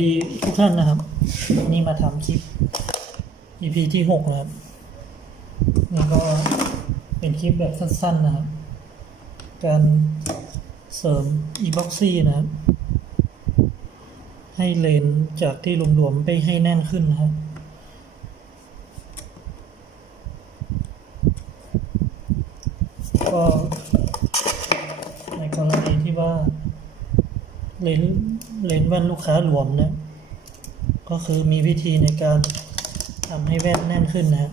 ดีทุกท่านนะครับ นี่มาทำคลิป EP ที่หกนะครับ นี่ก็เป็นคลิปแบบสั้นๆนะครับ การเสริม e-boxy นะครับ ให้เลนจากที่หลวมๆไปให้แน่นขึ้นนะครับก็ในกรณีที่ว่าเลนส์ เลนส์แว่นลูกค้าหลวมนะ ก็คือมีวิธีในการทำให้แว่นแน่นขึ้นนะ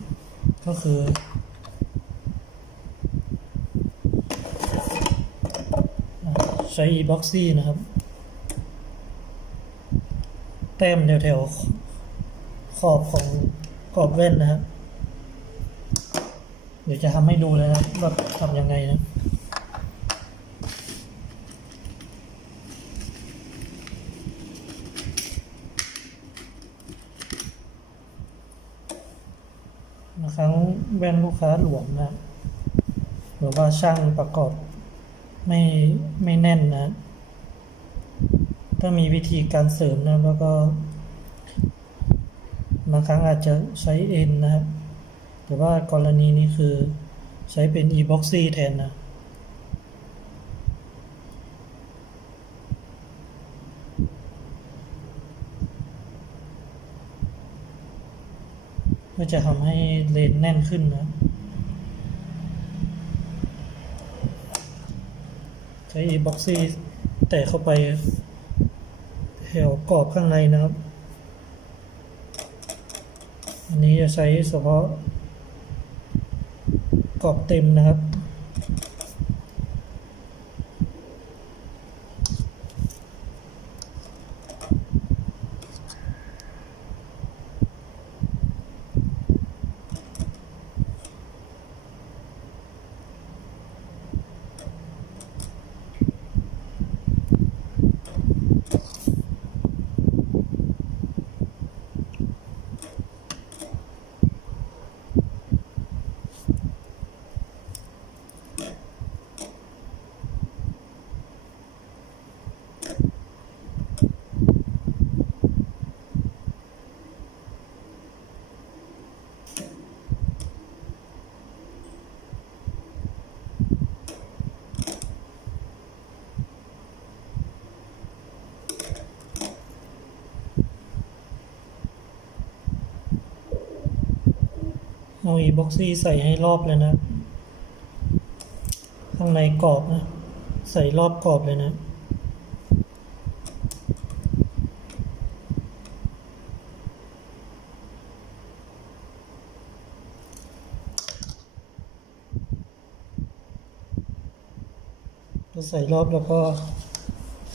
ก็คือ ใช้ e-boxy นะครับ แต้มแถวๆขอบของกรอบแว่นนะครับ เดี๋ยวจะทำให้ดูเลยนะว่าทำยังไงนะ บางครั้งแว่นลูกค้าหลวมนะหรือว่าช่างประกอบไม่ไม่แน่นนะ ถ้ามีวิธีการเสริมนะแล้วก็บางครั้งอาจจะใช้เอ็นนะครับ แต่ว่ากรณีนี้คือใช้เป็น e-boxy แทนนะ เพื่อจะทำให้เลนแน่นขึ้นนะใช้ e-boxy แตะเข้าไปแถวกรอบข้างในนะครับ อันนี้จะใช้เฉพาะกรอบเต็มนะครับ เอา e-boxy ใส่ให้รอบเลยนะ ข้างในกรอบนะ ใส่รอบกรอบเลยนะก็ใส่รอบแล้วก็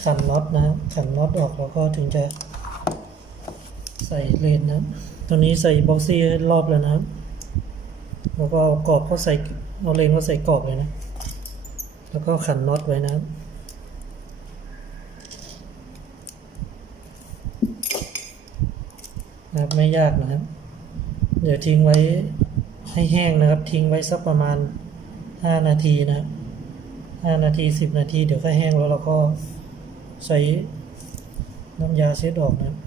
ขันน็อตนะขันน็อตออกแล้วก็ถึงจะใส่เลนนะ ตอนนี้ใส่บ็อกซี่รอบแล้วนะครับ แล้วก็เอากรอบเขาใส่เอาเลนเขาใส่กรอบเลยนะ แล้วก็ขันน็อตไว้นะครับนะครับไม่ยากนะครับ เดี๋ยวทิ้งไว้ให้แห้งนะครับ ทิ้งไว้สักประมาณ 5 นาทีนะครับ5นาที 10 นาที เดี๋ยวก็แห้งแล้วเราก็ใช้น้ำยาเช็ดออกนะครับ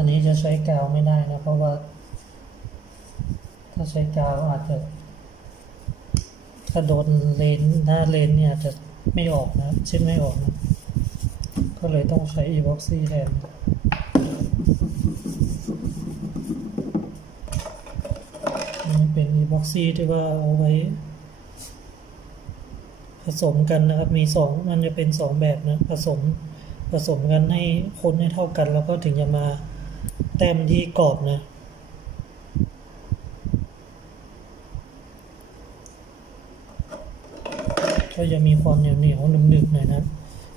อันนี้จะใช้กาวไม่ได้นะ เพราะว่า ถ้าใช้กาวอาจจะถ้าโดนเลนหน้าเลนเนี่ยจะไม่ออกนะเช็ดไม่ออกนะก็เลยต้องใช้ e-boxy แทนอันนี้เป็น e-boxy ที่ว่าเอาไว้ ผสมกันนะครับ มีสองมันจะเป็นสองแบบนะ ผสมผสมกันให้คนให้เท่ากัน แล้วก็ถึงจะมา แต้มที่กรอบนะ ก็จะมีความเหนียวเหนียวๆหนึบๆหน่อยนะ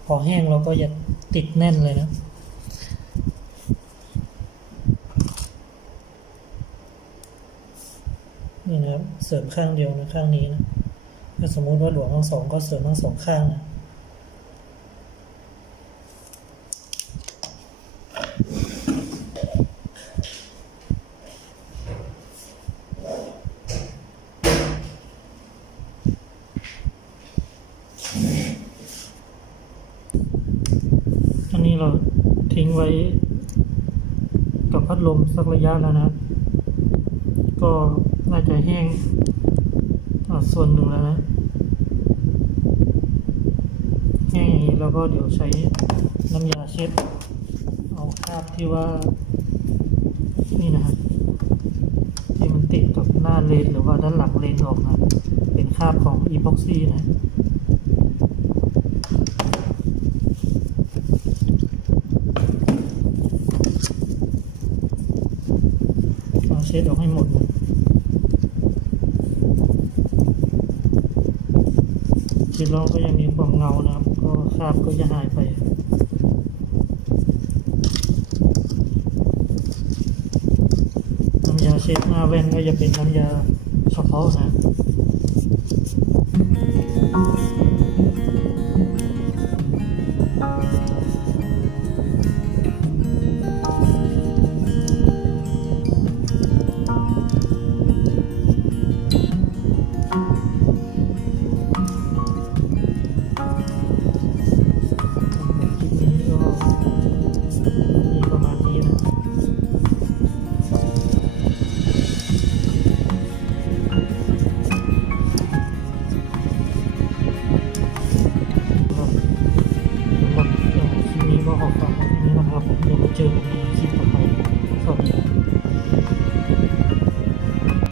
พอแห้งเราก็จะติดแน่นเลยนะนี่นะครับเสริมข้างเดียวนะข้างนี้นะถ้าสมมุติว่าหลวมทั้งสองก็เสริมทั้งสองข้างนะ เราทิ้งไว้กับพัดลมสักระยะแล้วนะ ก็น่าจะแห้งส่วนหนึ่งแล้วนะ แห้งอย่างนี้แล้วก็เดี๋ยวใช้น้ำยาเช็ด เอาคราบที่ว่า นี่นะครับที่มันติดกับหน้าเลนหรือว่าด้านหลังเลนออกนะ เป็นคราบของอีพ็อกซี่นะ เอาเช็ดออกให้หมดเลยเช็ดล้วก็ยังมีความเงานะครับ ก็คราบก็จะหายไปน้ำยาเช็ดหน้าแว่นก็จะเป็นน้ำยาเฉพาะนะ